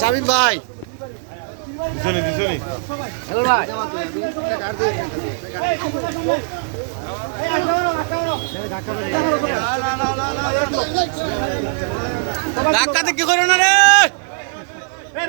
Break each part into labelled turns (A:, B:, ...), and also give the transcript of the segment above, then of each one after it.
A: শামিম ভাই।
B: দিছনি দিছনি
A: হ্যালো ভাই।
C: ধাক্কাতে কি করো না রে?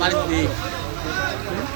C: বাড়িতে